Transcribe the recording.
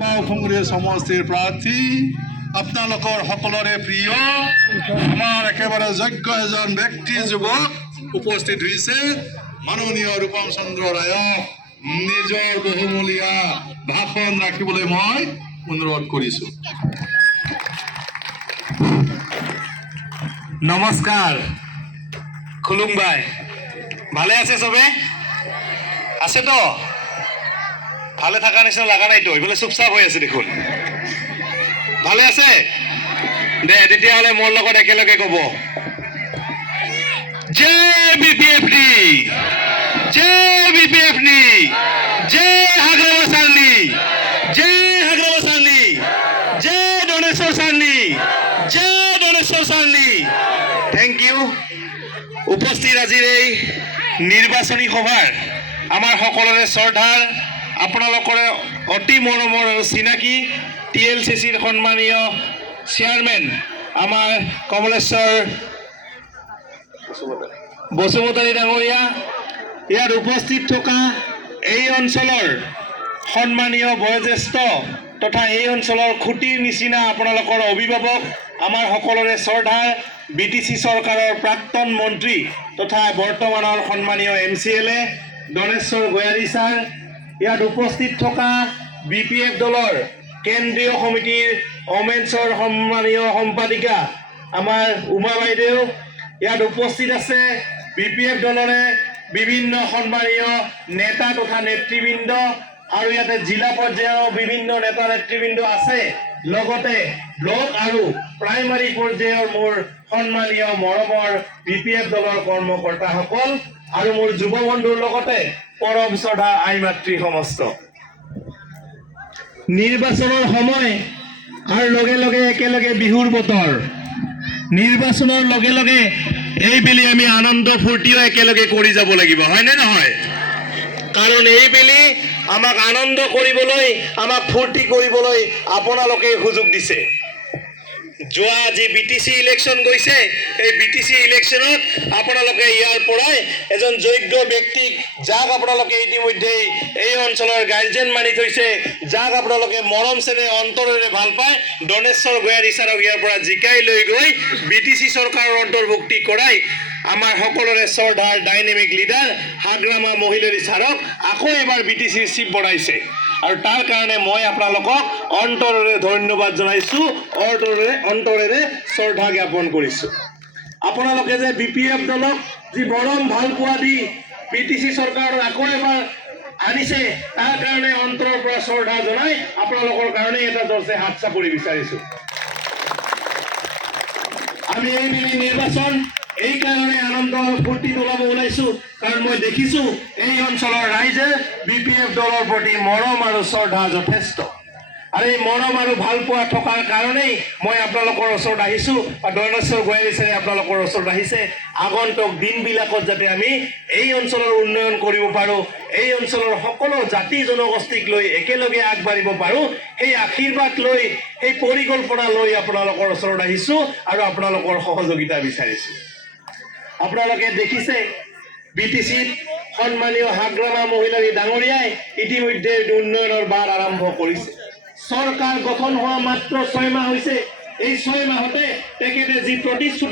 কংগ্ৰেস সমষ্টিৰ প্ৰাৰ্থী আপোনালোকৰ সকলোৰে প্ৰিয় আমাৰ একেবাৰে যোগ্য এজন ব্যক্তি যুৱক উপস্থিত হৈছে মাননীয় ৰূপম চন্দ্ৰ ৰায়ক নিজৰ বহুমূলীয়া ভাষণ ৰাখিবলৈ মই অনুৰোধ কৰিছো। নমস্কাৰ খুলুংবাই, ভালে আছে সবে? আছে তো? ভালে থাকা নিচিনা লাগা নাই তো, এইফালে চুপচাপ হৈ আছে দেখোন। ভালে আছে দে, তেতিয়াহ'লে মোৰ লগত একেলগে ক'ব, জয় বিপিএফডি, জয় বিপিএফডি, জয় হাগ্ৰামা চান্দি, জয় হাগ্ৰামা চান্দি, জয় দনেশ্বৰ চান্দি, জয় দনেশ্বৰ চান্দি। Thank you. উপস্থিত আজিৰ এই নিৰ্বাচনী সভাৰ আমাৰ সকলোৰে শ্ৰদ্ধাৰ আপোনালোকৰে অতি মৰমৰ আৰু চিনাকি TLCCৰ সন্মানীয় চেয়াৰমেন আমাৰ কমলেশ্বৰ বসুমতাৰী ডাঙৰীয়া, ইয়াত উপস্থিত থকা এই অঞ্চলৰ সন্মানীয় বয়োজ্যেষ্ঠ তথা এই অঞ্চলৰ খুঁটিৰ নিচিনা আপোনালোকৰ অভিভাৱক, আমাৰ সকলোৰে শ্ৰদ্ধাৰ BTC চৰকাৰৰ প্ৰাক্তন মন্ত্ৰী তথা বৰ্তমানৰ সন্মানীয় MCLA দনেশ্বৰ গয়াৰী ছাৰ, ইয়াত উপস্থিত থকা BPF দলৰ কেন্দ্ৰীয় সমিতিৰ অমেন্সৰ সন্মানীয় সম্পাদিকা আমাৰ উমা বাইদেউ, ইয়াত উপস্থিত আছে BPF দলৰে বিভিন্ন সন্মানীয় নেতা তথা নেতৃবৃন্দ, আৰু ইয়াতে জিলা পৰ্যায়ৰ বিভিন্ন নেতা নেতৃবৃন্দ আছে, লগতে ব্লক আৰু প্ৰাইমাৰী পৰ্যায়ৰ মোৰ সন্মানীয় মৰমৰ BPF দলৰ কৰ্মকৰ্তাসকল আৰু মোৰ যুৱ বন্ধুৰ লগতে পৰম শ্ৰদ্ধা আই মাতৃ সমস্ত। নিৰ্বাচনৰ সময় আৰু লগে লগে একেলগে বিহুৰ বতৰ, নিৰ্বাচনৰ লগে লগে এইবেলি আমি আনন্দ ফূৰ্তিও একেলগে কৰি যাব লাগিব, হয়নে নহয়? কাৰণ এইবেলি আমাক আনন্দ কৰিবলৈ, আমাক ফূৰ্তি কৰিবলৈ আপোনালোকে সুযোগ দিছে। যোৱা আজি BTC ইলেকশ্যন গৈছে, এই BTC ইলেকশ্যনত আপোনালোকে ইয়াৰ পৰাই এজন যোগ্য ব্যক্তিক, যাক আপোনালোকে ইতিমধ্যে এই অঞ্চলৰ গাৰ্জেন মানি থৈছে, যাক আপোনালোকে মৰম চেনেহ অন্তৰেৰে ভাল পায়, দনেশ্বৰ গয়াৰী ছাৰক ইয়াৰ পৰা জিকাই লৈ গৈ BTC চৰকাৰৰ অন্তৰ্ভুক্তি কৰাই আমাৰ সকলোৰে শ্ৰদ্ধাৰ ডাইনেমিক লিডাৰ হাগ্ৰামা মহিলাৰী ছাৰক আকৌ এবাৰ BTCৰ চিফ বনাইছে, আৰু তাৰ কাৰণে মই আপোনালোকক অন্তৰেৰে ধন্যবাদ জনাইছোঁ, অন্তৰেৰে শ্ৰদ্ধা জ্ঞাপন কৰিছোঁ। আপোনালোকে যে BPF দলক যি মৰম ভাল পোৱা দি BTC চৰকাৰৰ আকৌ এবাৰ আনিছে, তাৰ কাৰণে অন্তৰৰ পৰা শ্ৰদ্ধা জনাই আপোনালোকৰ কাৰণে এটা জোৰছে হাত চাপৰি বিচাৰিছোঁ। আমি এইবেলি নিৰ্বাচন এই কাৰণে আনন্দ ফূৰ্তি তোলাব ওলাইছো, কাৰণ মই দেখিছো এই অঞ্চলৰ ৰাইজে BPF দলৰ প্ৰতি মৰম আৰু শ্ৰদ্ধা যথেষ্ট, আৰু এই মৰম আৰু ভাল পোৱা থকাৰ কাৰণেই মই আপোনালোকৰ ওচৰত আহিছোঁ, দনেশ্বৰ গয়াৰী ছাৰে আপোনালোকৰ ওচৰত আহিছে। আগন্তুক দিনবিলাকত যাতে আমি এই অঞ্চলৰ উন্নয়ন কৰিব পাৰোঁ, এই অঞ্চলৰ সকলো জাতি জনগোষ্ঠীক লৈ একেলগে আগবাঢ়িব পাৰোঁ, সেই আশীৰ্বাদ লৈ, সেই পৰিকল্পনা লৈ আপোনালোকৰ ওচৰত আহিছোঁ আৰু আপোনালোকৰ সহযোগিতা বিচাৰিছোঁ। আপোনালোকে দেখিছে BTCত সন্মানীয় হাগ্ৰামা মহিলাৰী ডাঙৰীয়াই ইতিমধ্যে উন্নয়নৰ বাৰ আৰম্ভ কৰিছে। চৰকাৰ গঠন হোৱা মাত্ৰ 6 মাহ হৈছে, এই 6 মাহতে তেখেতে যি প্ৰতিশ্ৰুতি